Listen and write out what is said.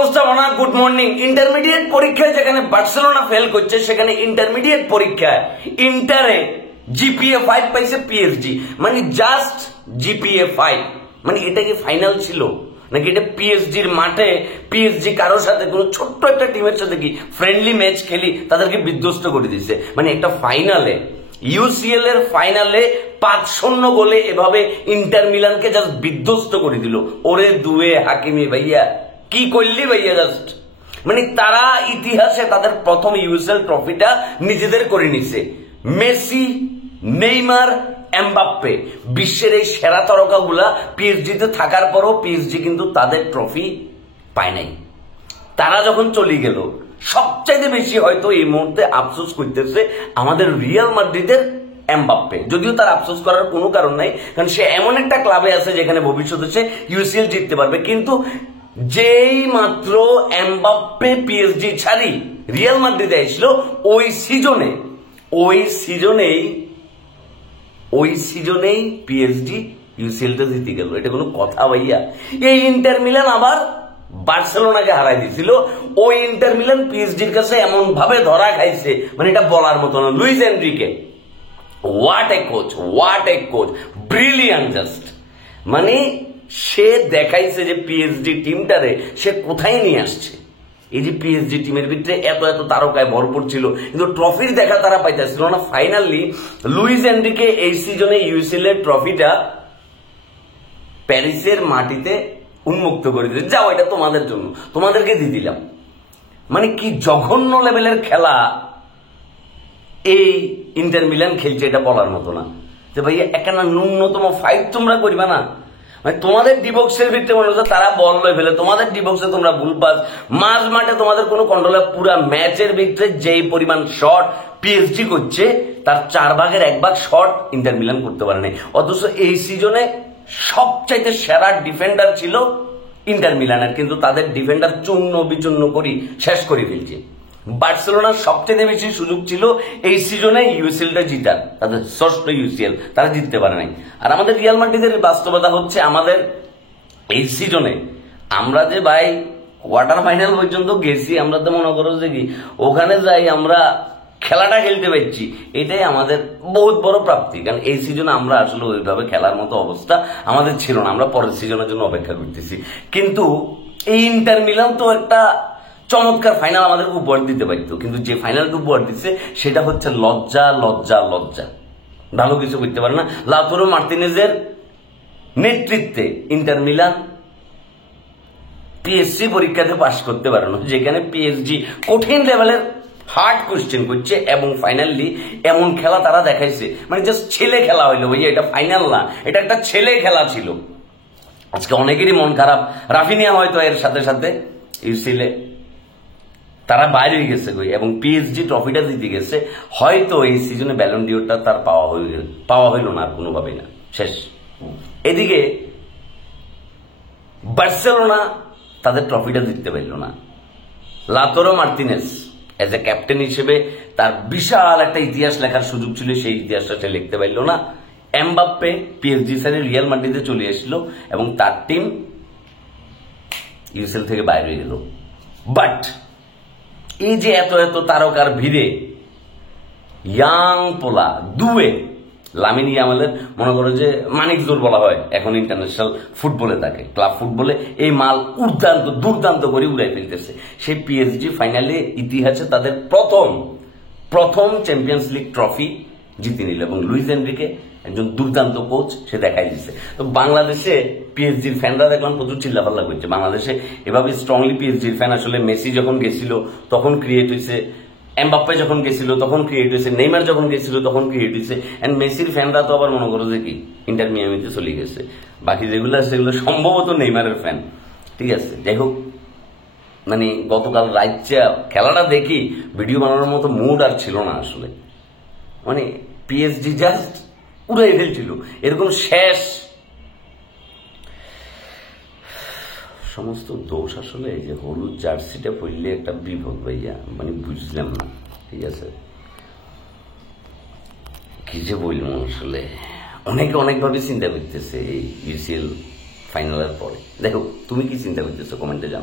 ব্যবস্থাপনা good morning. Intermediate পরীক্ষায় যেখানে বার্সেলোনা ফেল করছে, সেখানে ইন্টারমিডিয়েট পরীক্ষায় ইন্টারে জিপিএ 5 পাইছে পিএসজি, মানে জাস্ট জিপিএ 5। মানে এটা কি ফাইনাল ছিল নাকি এটা পিএসজির মাঠে পিএসজি কারোর সাথে কোনো ছোট্ট একটা টিমের সাথে কি ফ্রেন্ডলি ম্যাচ খেলি তাদেরকে বিধ্বস্ত করে দিচ্ছে? মানে একটা ফাইনালে, ইউসিএল এর ফাইনালে 5-0 গোলে এভাবে ইন্টার মিলানকে জাস্ট বিধ্বস্ত করে দিল। ওরে দুয়ে হাকিমি ভাইয়া, কি করলি ভাইয়া? জাস্ট মানে তারা ইতিহাসে তাদের প্রথম ইউসিএল ট্রফিটা নিজেদের করে নিছে। মেসি, নেইমার, এমবাপ্পে, বিশ্বের এই সেরা তারকাগুলা পিএসজিতে থাকার পরও পিএসজি কিন্তু তাদের ট্রফি পায় নাই। তারা যখন চলে গেল, সবচাইতে বেশি হয়তো এই মুহূর্তে আফসোস করতেছে আমাদের রিয়াল মাদ্রিদের এমবাপ্পে। যদিও তার আফসোস করার কোনো কারণ নাই, কারণ সে এমন একটা ক্লাবে আছে যেখানে ভবিষ্যতে সে ইউসিএল জিততে পারবে। কিন্তু যেই মাত্র এমবাপ্পে পিএসজি ছাড়ি রিয়াল মাদ্রিদে আসলো, ওই সিজনেই পিএসজি ইউসিএলটা জিতে গেল। এটা কোনো কথা ভাইয়া? এই ইন্টার মিলান আবার বার্সেলোনাকে হারাই দিছিল। ওই ইন্টার মিলান পিএসজির কাছে এমন ভাবে ধরা খাইছে, মানে এটা বলার মতো না। Luis Enrique, what a coach, brilliant just. মানে সে দেখাইছে যে পিএসজি টিমটারে সে কোথায় নিয়ে আসছে। এই যে পিএসজি টিমের ভিতরে এত এত তারকায় ভরপুর ছিল, কিন্তু ট্রফির দেখা তারা পাইতেছিল না। ফাইনালি লুইস এনরিকে এই সিজনে ইউসিএল এর ট্রফিটা প্যারিসের মাটিতে উন্মুক্ত করে দিল। যাও, এটা তোমাদের জন্য, তোমাদেরকে দিয়ে দিলাম। মানে কি জঘন্য লেভেলের খেলা এই ইন্টার মিলান খেলছে, এটা বলার মতো না। যে ভাইয়া একখানা ন্যূনতম ফাইট তোমরা করবে না? মানে তোমাদের ডিবক্সের ভিতরে মনে হচ্ছে তারা বল লয়ে ফেলে, তোমাদের ডিবক্সে তোমরা ভুল পাস, মাঝ মাঠে তোমাদের কোনো কন্ট্রোলে, পুরা ম্যাচের ভিতরে যেই পরিমাণ শট পিএসজি করছে তার 4/1 শট ইন্টার মিলান করতে পারে নাই। অথচ এই সিজনে সবচাইতে সেরা ডিফেন্ডার ছিল ইন্টার মিলানের, কিন্তু তাদের ডিফেন্ডার চূর্ণ বিচূর্ণ করি শেষ করে ফেলছে। বার্সেলোনার সবচেয়ে বেশি সুযোগ ছিল এই সিজনে ইউসিএলটা জিতার, তাদের ষষ্ঠ ইউসিএল, তারা জিততে পারে নাই। আর আমাদের রিয়াল মাদ্রিদের বাস্তবতা হচ্ছে, আমাদের এই সিজনে আমরা যে ভাই কোয়ার্টার ফাইনাল পর্যন্ত গেছি, আমরা তো মনে করো যে কি ওখানে যাই আমরা খেলাটা খেলতে পারছি, এটাই আমাদের বহুত বড় প্রাপ্তি। কারণ এই সিজনে আমরা আসলে ওইভাবে খেলার মতো অবস্থা আমাদের ছিল না, আমরা পরের সিজনের জন্য অপেক্ষা করতেছি। কিন্তু এই ইন্টার মিলান তো একটা চমৎকার ফাইনাল আমাদের উপহার দিতে পারতো, কিন্তু যে ফাইনালটা উপহার দিচ্ছে সেটা হচ্ছে লজ্জা। ভালো কিছু করতে পারে না। লাউতারো মার্টিনেজের নেতৃত্বে ইন্টার মিলান পিএসজি পরীক্ষাতে পাস করতে পারে না, যেখানে পিএসজি কঠিন লেভেলের হার্ড কোশ্চেন করছে, এবং ফাইনালি এমন খেলা তারা দেখাইছে, মানে জাস্ট ছেলে খেলা হইলো ভাইয়া। এটা ফাইনাল না, এটা একটা ছেলে খেলা ছিল। আজকে অনেকেরই মন খারাপ। রাফিনিয়া হয়তো এর সাথে সাথে ইউসিএলে তারা বাইরে হয়ে গেছে এবং পিএসজি ট্রফিটা জিতে গেছে। হয়তো এই সিজনে ব্যালন ডিওরটা তার পাওয়া হইল না, আর কোনোভাবেই না, শেষ। এদিকে বার্সেলোনা তাদের ট্রফিটা জিততে পারল না। Lautaro Martinez as a captain হিসেবে তার বিশাল একটা ইতিহাস লেখার সুযোগ ছিল, সেই ইতিহাসটা সে লিখতে পারল না। এমবাপ্পে পিএসজি সাইডে রিয়াল মাদ্রিদে চলে আসলো এবং তার টিম ইউসিএল থেকে বাইরে হয়ে গেল। বাট এই যে এত এত তারকার ভিড়ে ইয়াং পোলা দুয়ে লামিন ইয়ামালের মনে করো যে মানিক জোর বলা হয় এখন ইন্টারন্যাশনাল ফুটবলে, তাকে ক্লাব ফুটবলে এই মাল দুর্দান্ত করে উড়াই ফেলতেছে। সেই পিএসজি ফাইনালে ইতিহাসে তাদের প্রথম চ্যাম্পিয়ন্স লিগ ট্রফি জিতে নিল, এবং লুইস এনরিকে একজন দুর্দান্ত কোচ, সে দেখাই দিচ্ছে। তো বাংলাদেশে পিএসজির ফ্যানরা দেখলাম প্রচুর চিল্লাপাল্লা করছে। বাংলাদেশে এভাবে স্ট্রংলি পিএসজির ফ্যান আসলে মেসি যখন গেছিল তখন ক্রিয়েট হয়েছে, এমবাপ্পে যখন গেছিল তখন ক্রিয়েট হয়েছে, নেইমার যখন গেছিল তখন ক্রিয়েট হয়েছে। এন্ড মেসির ফ্যানরা তো আবার মনে করো যে কি ইন্টার মিয়ামিতে চলে গেছে। বাকি যেগুলো সেগুলো সম্ভবত নেইমারের ফ্যান। ঠিক আছে, যাই হোক, মানে গতকাল রাইতে খেলাটা দেখি ভিডিও বানানোর মতো মুড আর ছিল না আসলে। মানে পিএসজি জাস্ট উড়াই ফেলছিল, এরকম শেষ সমস্ত দোষ আসলে এই যে হলুদ জার্সিটা পরলে একটা বিপদ ভাইয়া, মানে বুঝলাম না। ঠিক আছে, কি যে বললাম আসলে, অনেকে অনেকভাবে চিন্তা করতেছে এই ইউসিএল ফাইনালের পরে। দেখো তুমি কি চিন্তা করতেছো কমেন্টে জানাও।